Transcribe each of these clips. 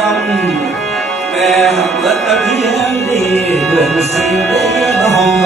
ลำแม่เกิดตะเพียงดีเดือนสีเดือนหอ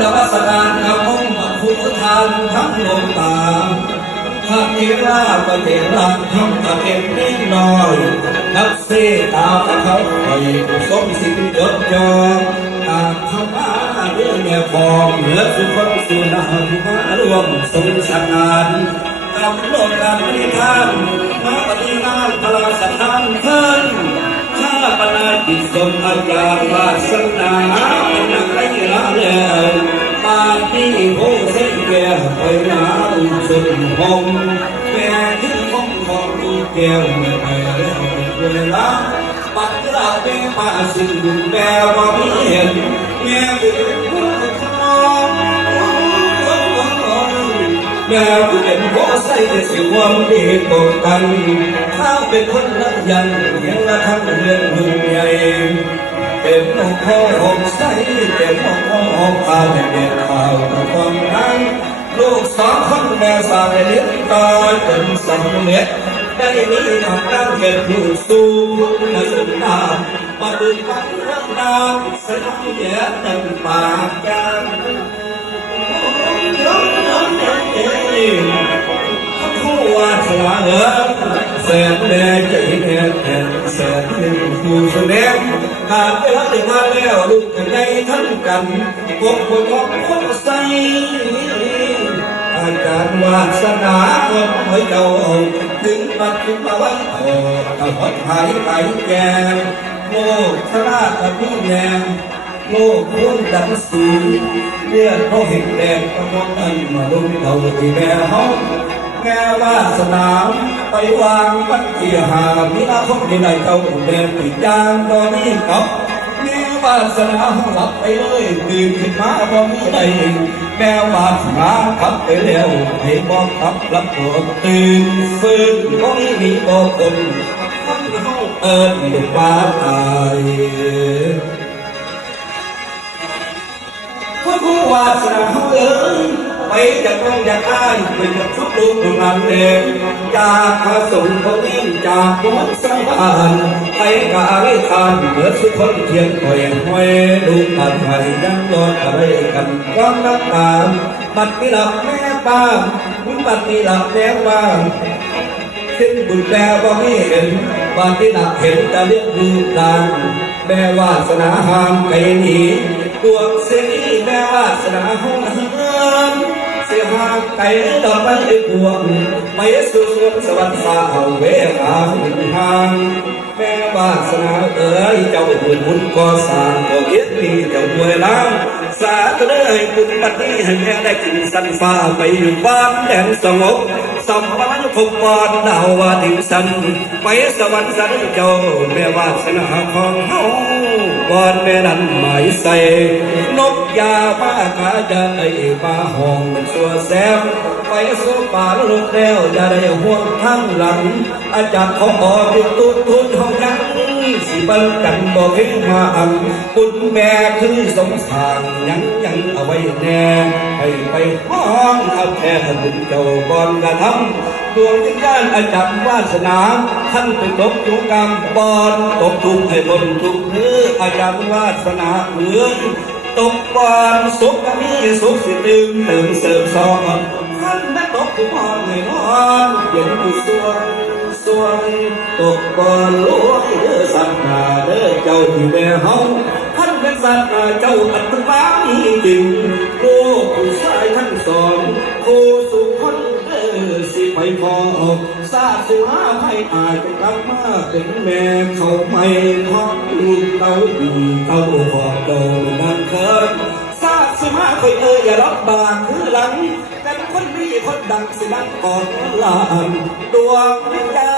เราวัสการกับองค์ผู้ทานทั้งดวงตาพระเทราประเทราทั้งประเทศนิดน้อย นักเสตาพระเขาคอยสมสิ่งยศยอตาเข้ามาเรื่องแม่ฟองเหนือสุขสุนันมารวมสงสนานกำหนดการปฏิทานมาปฏิงานพระสัทธานเพิ่นข้าปนาจิตสมอาจารย์วาสนานักไอ้ละแล้วปาที่โหเส้นแก่ไปหนาอุชนสุดหงแก่ถึงห้องของดูแก้ว ไม่ไปแล้วเวลาปัดกระเป๋ามาสิ่งดูแก้วว่าไม่เห็นแม่บุญผู้ทองแม่บุญเป็นพ่อใส่แต่สิความดีโกกันถ้าเป็นคนรักยันยังละทั้งเรื่องยุ่งใหญ่เป็นหงพ่อหงใส่เป็นหงพ่อหงพาแต่เด็กข่าวความนั้นลูกสองคนแม่สาวเลี้ยงตายจนสำเร็จได้มีทางังเป็นผู้สู้ในสุดท้ายมาดูกันเรื่องราวสนุกเยอะเต็มปากกันผู้ว่าฉลาดแสนแดงใจแดงแดงแสนหนึ่งผู้แสดงผ่านไปแล้วถึงมาแล้วลูกกันได้ทั้งกันพวกคนของคนใส่ การวาสนาคนหอยเจ้าถึงปัจจุบันโอ้ตะพดหายไปแก่โลกชราตะพี่แยงโลกพุ่งดังสีเลือเขาเห็นแดงก็มองอันมาลุ่มเอาที่แม่ห้องแม่ว่าสนามไปวางปัจจีหามีอาคมในในเจ้าแดงติดจางตอนนี้ครับาสนาห้องหลับไปเลยตื่นขึ้นมาบ่มีใดแม่ว่าสนาขับไปแล้วให้บอกขับรับตัวตื่นฟื้นก็ม่มีบอกคนเอิญลูกป้าตายผู้ผู้วาสนาเขาเอ้ยไปจากตรงจากใต้ไปจากทุกลูกทุกหลานเองจากพระสงฆ์เขาเองจากวัด สังฆานไปกาวิทานเหลือสุคนเทียนคอยห้อยดูผ่านไทยยังรอดอะไรกันก้อนน้ำตาบัดนี้หลับแม่บ้านคุณบัดนี้หลับแม่บ้านสิ้นบุญแปลว่าไม่เห็นบานที่หนักเห็นแต่เรียกดูดังแม่วาสนาหามไปหนีดวงเสียแม่วาสนาห้องเฮิม หางไก่ต่อไปพวกไม่สู่สวัสดิ์สาเอาเวหาหุ่นทางแม่วาสนาเอ๋ยเจ้าบุญบุญก่อสร้างก่อเกียรติเจ้าด้วยล้างสาธุเลยบุญบัดนี้ให้แม่ได้กินสันฟ้าไปอยู่บ้านแดนสงบ สมวันคบปอนดาวว่าถึงสัน ไปสวรรค์สันเจ้าแม่วาสนาของเฮาบอนแม่นั้นหมายใส่นกยาบ้าขาจะไอ้ป้าห้องมันสัวแซมไปสู่ป่าลูกแล้วจะได้ห่วงทั้งหลัง อาจารย์เขาออกจุดตุ้ดทุนห้องยัง สิบันกันบอกให้มาอังบุญแม่คือสงสารยังยังเอาไว้แน่ให้ไปห้องเอาแค่บุญเจ้าบอนกระทำดวงวิญญาณอาจารย์วาสนาท่านไปตกจุกรรมบอนตกทุกข์ให้บนทุกข์เนื้ออาจารย์วาสนาเหมืองตกบอนสุขมีสุขสิตึงเติมเสริมสอนท่านไม่ตกทุกข์อ่อนให้นอนเย็นผู้สวงสวงตกบอนลวย สัตว์นาเด้อเจ้าที่แม่เฮาท่านเป็นสัตว์นาเจ้าอัตตามีจริงโลกผู้ชายท่านสอนโคสุคนเด้อสิไปพอศาสสิว่าให้อาจจะกลับมาเป็นแม่เขาไม่พร้อมลูกเต้าดีเต้าขอโตนั่นเคินซาสิมาคอยเอ่ยอย่ารับบากคือหลังเป็นคนดีคนดังสิลังก่อนลานดวงวิญญา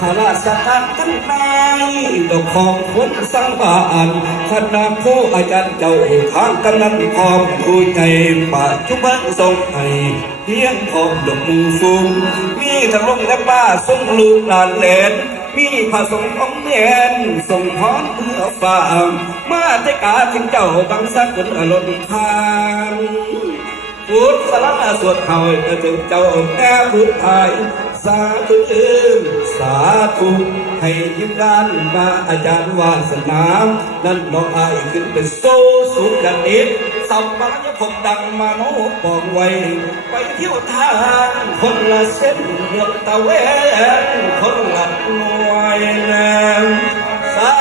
ข้าราทรงสัการหลายข้าราชการทั้งนายดอกของคนสร้างบ้านคณะผู้อาจารย์เจ้าทางกำนันพร้อมผู้ใจปัจจุบันทรงให้เพียงพร้อมดอกมือสูงมีทั้งลงและป้าทรงลูกหลานเหลนมีผสมของเนียนส่งพรเพื่อฝ่ามมาเทกาถึงเจ้าบางสักคนอรมทาน พุทธสลังสวดเขาจะถึงเจ้าแก่พุทธไทยสาธุสาธุให้ยิ้มด้านมาอาจารย์วาสนานั่นน้องอายขึ้นเป็นโซสุกันนิดสัมมาจะผมดังมาโนปองไว้ ไปเที่ยวทางคนละเส้นเมืองตะเวนคนละหน่วยแรงสา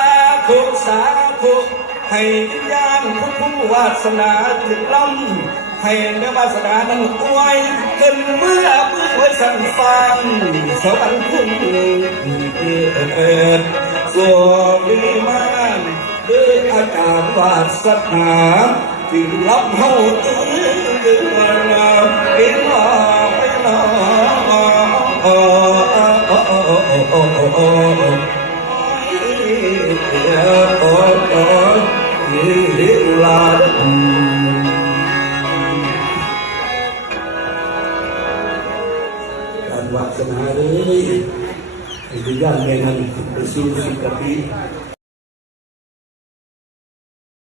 ธุสาธุให้วิญญาณผู้ผู้วาสนาถึงล้ำ ให้เนื้อวาสนานั้นอวยจนเมื่อเพื่อสั่งฟังสวรรค์คุณเกิดสวนดีมานด้วยอาการวาสนาถึงรับเฮาตื่นเป็น การ